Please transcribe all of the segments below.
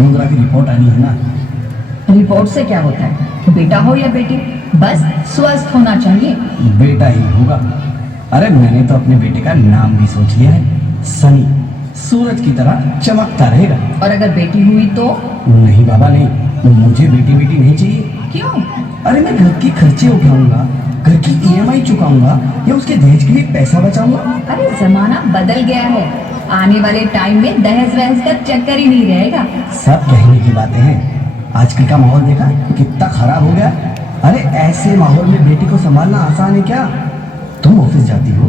Sonography report आनी है ना। रिपोर्ट से क्या होता है, बेटा हो या बेटी, बस स्वस्थ होना चाहिए। बेटा ही होगा। अरे मैंने तो अपने बेटे का नाम भी सोच लिया है, सनी। सूरज की तरह चमकता रहेगा। और अगर बेटी हुई तो? नहीं बाबा नहीं, मुझे बेटी बेटी नहीं चाहिए। क्यों? अरे मैं घर के खर्चे उठाऊंगा, घर की ईएमआई चुकाऊंगा या उसके दहेज के लिए पैसा बचाऊंगा। अरे जमाना बदल गया है, आने वाले टाइम में दहेज वहेज का चक्कर ही नहीं रहेगा। सब कहने की बातें हैं, आजकल का माहौल देखा कितना खराब हो गया। अरे ऐसे माहौल में बेटी को संभालना आसान है क्या? तुम ऑफिस जाती हो,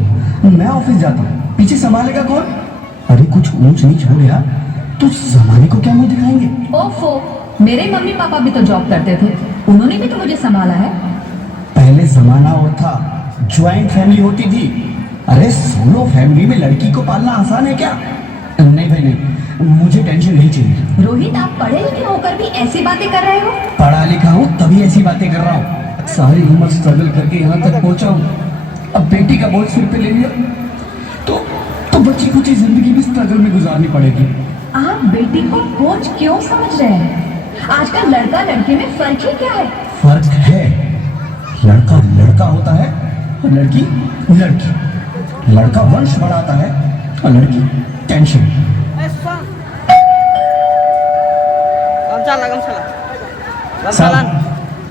मैं ऑफिस जाता हूँ, पीछे संभालेगा कौन? अरे कुछ ऊंच नीच हो गया तो जमाने को क्या मुंह दिखाएंगे? ओफो, मेरे मम्मी पापा भी तो जॉब करते थे, उन्होंने भी तो मुझे संभाला है। पहले जमाना और था, ज्वाइंट फैमिली होती थी। अरे सोलो फैमिली में लड़की को पालना आसान है क्या? नहीं भाई नहीं, मुझे टेंशन नहीं चाहिए। रोहित, आप पढ़े लिखे होकर भी ऐसी बातें कर रहे हो? पढ़ा लिखा हूँ तभी ऐसी बातें कर रहा हूँ। सारी उम्र स्ट्रगल करके यहाँ तक पहुँचा हूँ, अब बेटी का बोझ सिर पे ले लिया तो बची कुची जिंदगी भी स्ट्रगल में गुजारनी पड़ेगी। आप बेटी को बोझ क्यों समझ रहे हैं? आजकल लड़का लड़की में फर्क ही क्या है? फर्क है, लड़का लड़का होता है और लड़की लड़की। लड़का वंश बढ़ाता है और लड़की टेंशन।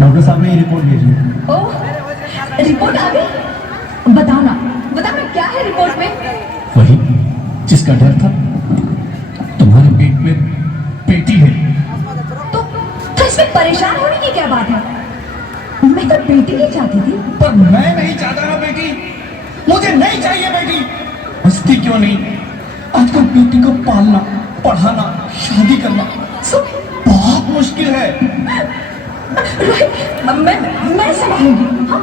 डॉक्टर साहब ने रिपोर्ट भेजी। ओह, रिपोर्ट आ गई? बताना बताना, क्या है रिपोर्ट में? वही जिसका डर था, तुम्हारे पेट में बेटी है। तो इसमें परेशान होने की क्या बात है? मैं तो बेटी ही चाहती थी। पर मैं नहीं चाहता ना बेटी, मुझे नहीं चाहिए बेटी। हंसती क्यों नहीं? आजकल बेटी को पालना, पढ़ाना, शादी करना सब बहुत मुश्किल है। रोहित, मैं संभालूंगी। हाँ,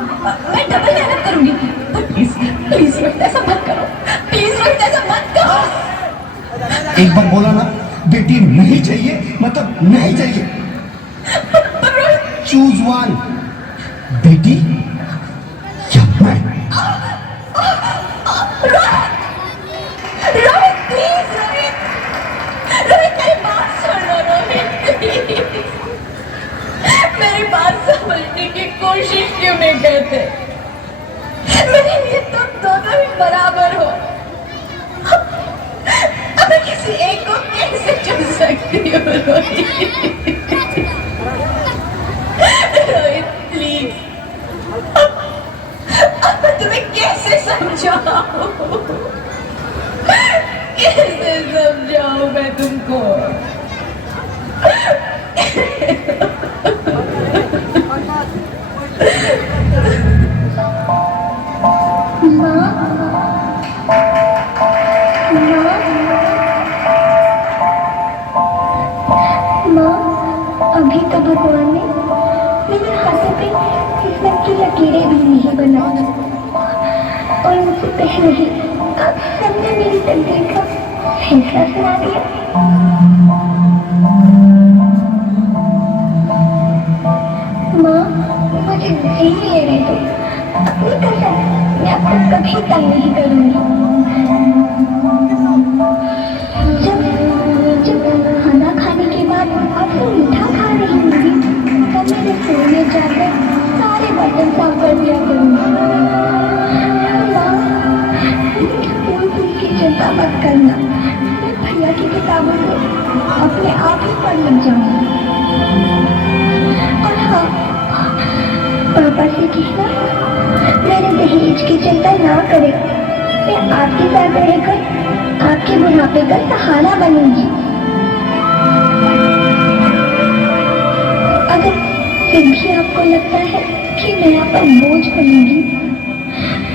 मैं डबल मेहनत करूंगी। पर प्लीज प्लीज रोहित, ऐसा मत करो। प्लीज रोहित, ऐसा मत करो। एक बार बोला ना, बेटी नहीं चाहिए मतलब नहीं चाहिए। चूज वन, बेटी या मैं। रोहित प्लीज, रोहित रोहित मेरी बात सुन लो। रोहित मेरी बात समझने की कोशिश क्यों नहीं करते? मेरे लिए तुम दोनों ही बराबर हो। अब मैं किसी एक को कैसे चुन सकती हूँ? रोहित प्लीज, अब मैं तुम्हें कैसे समझाऊं? कैसे समझाऊं मैं तुमको? अभी तो भगवान ने मेरे हाथों पे किस्मत की लकीरें भी नहीं बनाई, और उससे पहले ही आप सबने मेरी तकदीर का फैसला सुना दिया। माँ, मुझे जीने लेने दो। अपनी कसम, मैं आपको कभी तंग नहीं करूँगी। जब खाना खाने के बाद आपसे मीठा खा रही होंगी, तब मैं रसोई में जाकर सारे बर्तन साफ कर दिया करूँगी। स्कूल फीस की चिंता मत करना, मैं भैया की किताबों को अपने आप ही पढ़ लग जाऊँगी। और हाँ, पापा से कहना मेरे दहेज की चिंता ना करें, मैं आपके साथ रहकर आपके बुढ़ापे का सहारा बनूंगी। अगर फिर भी आपको लगता है कि मैं आप पर बोझ बनूंगी,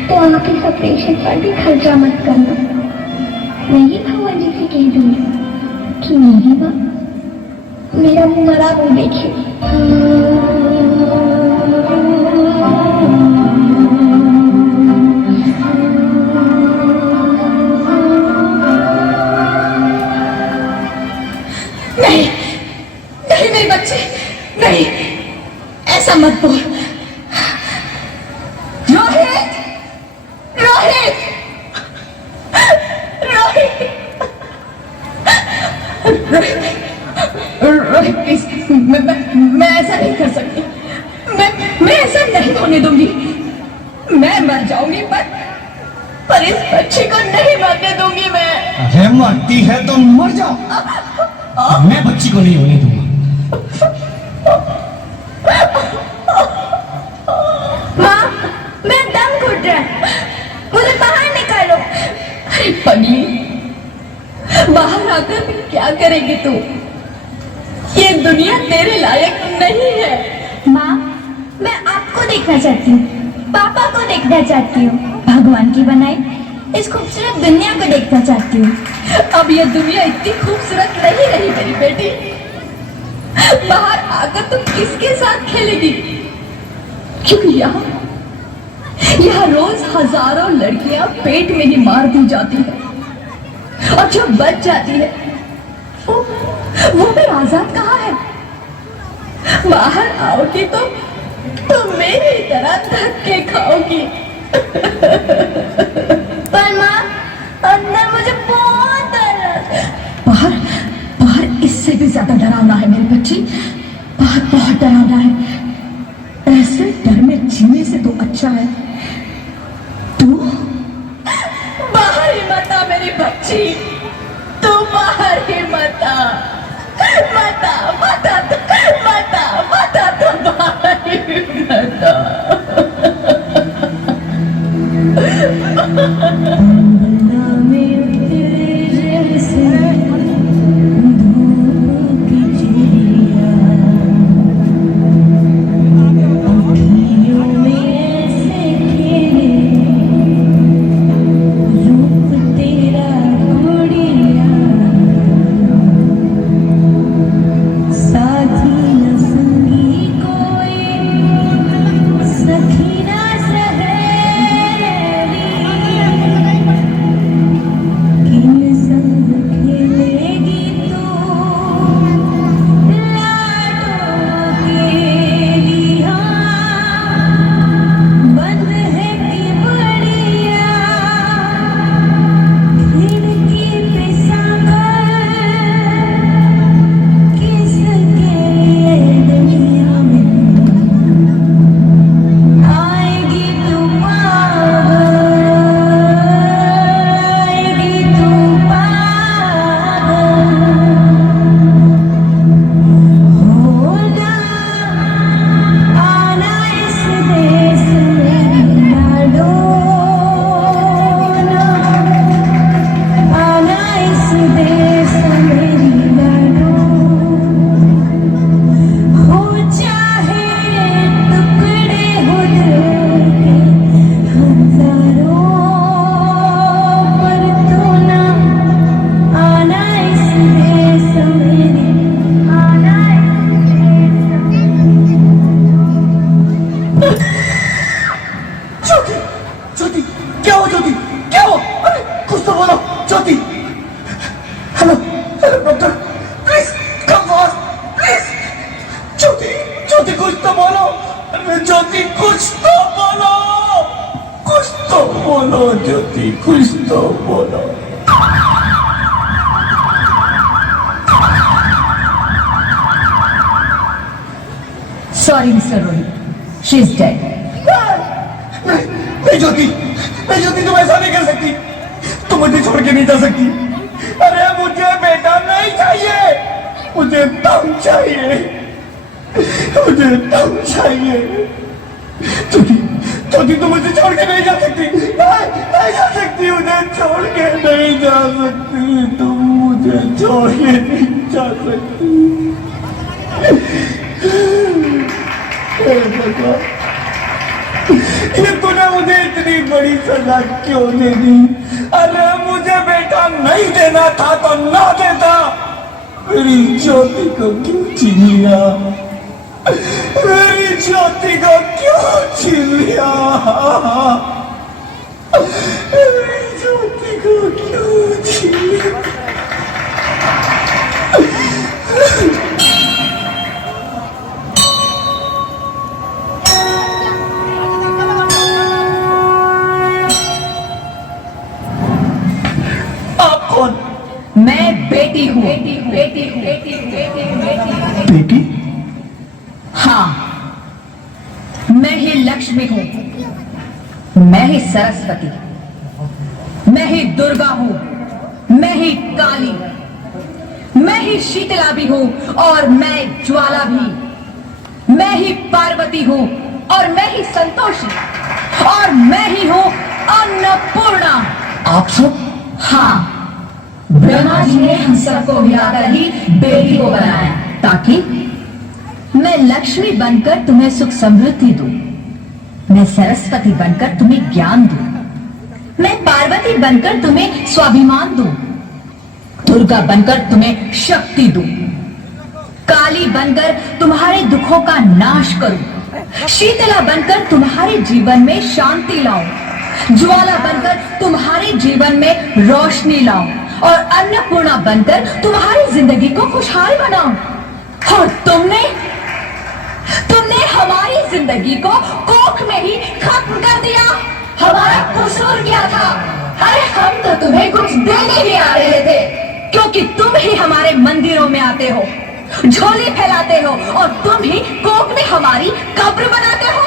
तो आप इस ऑपरेशन पर भी खर्चा मत करना। मैं ही भगवान जी से कह दूंगी कि नहीं माँ, मेरा मरा वो देखिए। नहीं नहीं मेरे बच्चे, नहीं, ऐसा मत बोल। रोहित रोहित रोहित रोहित रोहित प्लीज, मैं ऐसा नहीं कर सकती। मैं ऐसा नहीं होने दूंगी। मैं मर जाऊंगी पर इस बच्ची को नहीं मरने दूंगी मैं। अरे मरती है तो मर जाओ, मैं बच्ची को नहीं होने दूंगा। माँ, मैं दम घुट रहा है, मुझे बाहर निकालो। अरे पगली, बाहर आकर भी क्या करेगी तू? ये दुनिया तेरे लायक नहीं है। माँ, मैं आपको देखना चाहती हूँ, पापा को देखना चाहती हूँ, भगवान की बनाई इस खूबसूरत दुनिया को देखना चाहती हूँ। अब ये दुनिया इतनी खूबसूरत नहीं रही मेरी बेटी। बाहर आकर तुम किसके साथ खेलेगी? क्योंकि यहाँ रोज हजारों लड़कियां पेट में ही मार दी जाती है, और जो बच जाती है वो भी आजाद कहाँ है? बाहर आओगी तो मेरी तरह धक्के खाओगी। पर माँ, अंदर मुझे बहुत डर लगता है। बाहर इससे भी ज्यादा डरावना है मेरी बच्ची, बहुत डरावना है। ऐसे डर में जीने से तो अच्छा है तू बाहर ही मत आ मेरी बच्ची, तू बाहर ही मत आ, मत आ, मत आ, मत आ, मत आ, तू बाहर ही मत आ। ज्योति कुछ तो बोलो। Sorry mister Rohit, she is dead. नहीं ज्योति, तुम ऐसा नहीं कर सकती, तुम मुझे छोड़ के नहीं जा सकती। अरे मुझे बेटा नहीं चाहिए, मुझे दम चाहिए, मुझे दम चाहिए। ज्योति तुम मुझे छोड़ के नहीं जा सकती, नहीं जा सकती, मुझे छोड़ के नहीं जा सकती, तुम मुझे छोड़ के नहीं जा सकती। ये तूने मुझे इतनी बड़ी सजा क्यों दे दी? अरे मुझे बेटा नहीं देना था तो ना देता, मेरी ज्योति को क्यों छीन लिया? मेरी ज्योति को क्यों छीन लिया? मेरी ज्योति को क्यों छीन लिया? मैं बेटी हूँ, बेटी हूँ, बेटी हूँ, बेटी हूँ, बेटी हूँ। बेटी? हाँ, मैं ही लक्ष्मी हूं, मैं ही सरस्वती, मैं ही दुर्गा हूं, मैं ही काली, मैं ही शीतला भी हूं और मैं ज्वाला भी, मैं ही पार्वती हूं और मैं ही संतोषी और मैं ही हूं अन्नपूर्णा। आप सब? हाँ, ब्रह्मा जी ने हम सबको मिलाकर ही बेटी को बनाया ताकि मैं लक्ष्मी बनकर तुम्हें सुख समृद्धि दूं, मैं सरस्वती बनकर तुम्हें ज्ञान दूं, मैं पार्वती बनकर तुम्हें स्वाभिमान दूं, दुर्गा बनकर तुम्हें शक्ति दूं, काली बनकर तुम्हारे दुखों का नाश करूं, शीतला बनकर तुम्हारे जीवन में शांति लाऊं, ज्वाला बनकर तुम्हारे जीवन में रोशनी लाऊं और अन्नपूर्णा बनकर तुम्हारी जिंदगी को खुशहाल बनाऊं। और तुमने हमारी जिंदगी को कोख में ही खत्म कर दिया। हमारा कसूर क्या था? अरे हम तो तुम्हें कुछ देने ही आ रहे थे, क्योंकि तुम ही हमारे मंदिरों में आते हो, झोली फैलाते हो और तुम ही कोख में हमारी कब्र बनाते हो।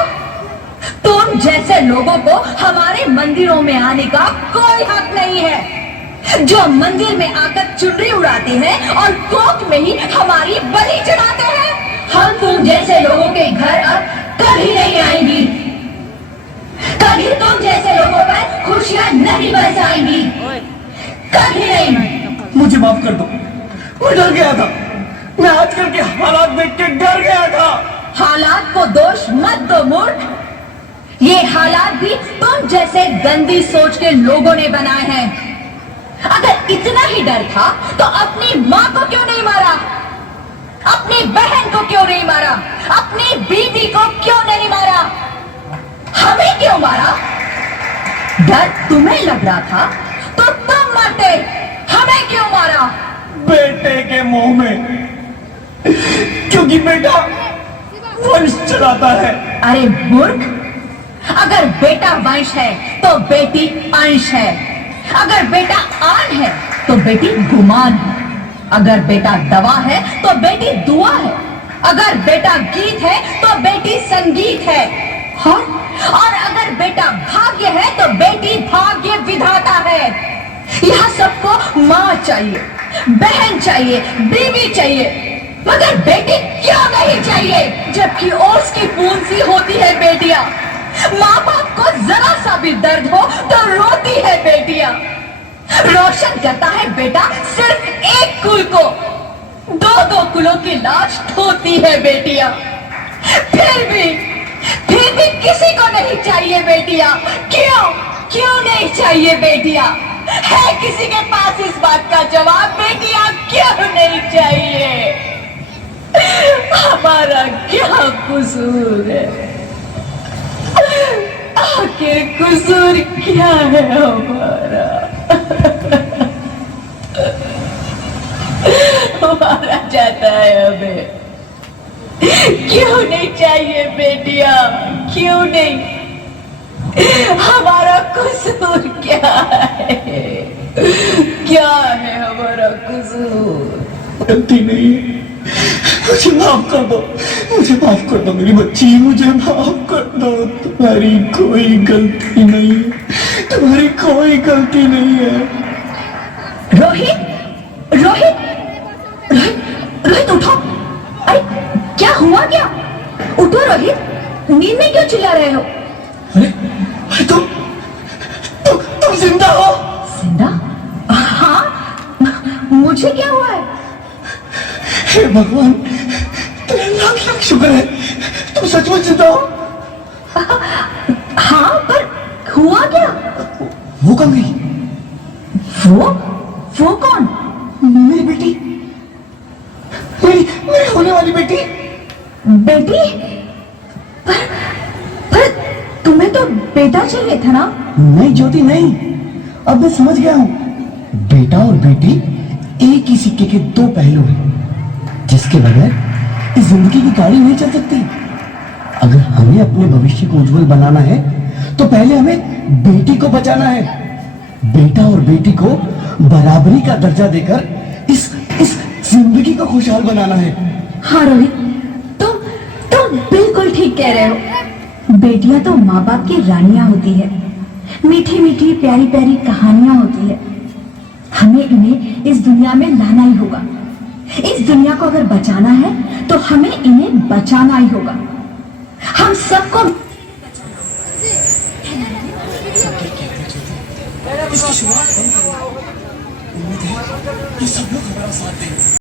तुम जैसे लोगों को हमारे मंदिरों में आने का कोई हक नहीं है, जो मंदिर में आकर चुनरी उड़ाते हैं और कोख में ही हमारी बलि चढ़ाते हैं। हम तुम जैसे लोगों के घर अब कभी नहीं आएंगी, कभी तुम जैसे लोगों पर खुशियां नहीं बरसाएंगी, कभी नहीं। मुझे माफ कर दो, मैं डर गया था, मैं आजकल के हालात देख के डर गया था। हालात को दोष मत दो मूर्ख, ये हालात भी तुम जैसे गंदी सोच के लोगों ने बनाए हैं। अगर इतना ही डर था तो अपनी माँ को क्यों नहीं मारा, अपनी बहन को क्यों नहीं मारा, अपनी बीवी को क्यों नहीं मारा, हमें क्यों मारा? डर तुम्हें लग रहा था तो तुम मरते, हमें क्यों मारा? बेटे के मुंह में, क्योंकि बेटा वंश चलाता है। अरे मूर्ख, अगर बेटा वंश है तो बेटी अंश है, अगर बेटा आन है तो बेटी गुमान है, अगर बेटा दवा है तो बेटी दुआ है, अगर बेटा गीत है तो बेटी संगीत है, और अगर बेटा भाग्य है तो बेटी भाग्य विधाता है। यह सबको माँ चाहिए, बहन चाहिए, बीवी चाहिए, मगर बेटी क्यों नहीं चाहिए? जबकि ओस की बूंद सी होती है बेटियां, माँ बाप को जरा सा भी दर्द हो तो रोती है बेटियां, रोशन करता है बेटा सिर्फ एक कुल को, दो दो कुलों की लाश ढोती है बेटियां। फिर भी किसी को नहीं चाहिए बेटियां। क्यों क्यों नहीं चाहिए बेटियां? है किसी के पास इस बात का जवाब? बेटियां क्यों नहीं चाहिए? हमारा क्या कसूर है? आखिर कसूर क्या है हमारा? हमारा जाता है हमें, क्यों नहीं चाहिए बेटियां? क्यों नहीं? हमारा कसूर क्या है? क्या है हमारा कसूर? गलती नहीं, मुझे माफ कर दो, मुझे माफ कर दो मेरी बच्ची, मुझे माफ कर दो। तुम्हारी कोई गलती नहीं, तुम्हारी कोई गलती नहीं है। रोहित, रोहित, रोहित, रोहित उठो। अरे क्या हुआ क्या? उठो रोहित, नींद में क्यों चिल्ला रहे हो? अरे तुम जिंदा हो? जिंदा? हाँ, मुझे क्या हुआ है? हे भगवान, तेरा लाख लाख शुक्र है, तुम सचमुच जिंदा हो। हाँ, पर हुआ क्या? वो कौन गई? वो कौन? मेरी बेटी, मेरी होने वाली बेटी। बेटी? पर तुम्हें तो बेटा चाहिए था ना? नहीं ज्योति नहीं, अब मैं समझ गया हूँ। बेटा और बेटी एक ही सिक्के के दो पहलू हैं, जिसके बगैर इस जिंदगी की गाड़ी नहीं चल सकती। अगर हमें अपने भविष्य को उज्जवल बनाना है तो पहले हमें बेटी को बचाना है। बेटा और बेटी को बराबरी का दर्जा देकर इस जिंदगी को खुशहाल बनाना है। हाँ रोहित, तुम बिल्कुल ठीक कह रहे हो। बेटियां तो माँ बाप की रानियां होती है, मीठी मीठी प्यारी प्यारी कहानियां होती है। हमें इन्हें इस दुनिया में लाना ही होगा। इस दुनिया को अगर बचाना है तो हमें इन्हें बचाना ही होगा। हम सबको इसकी शुरुआत हम करेंगे। उम्मीद है कि सब लोग हमारा साथ देंगे।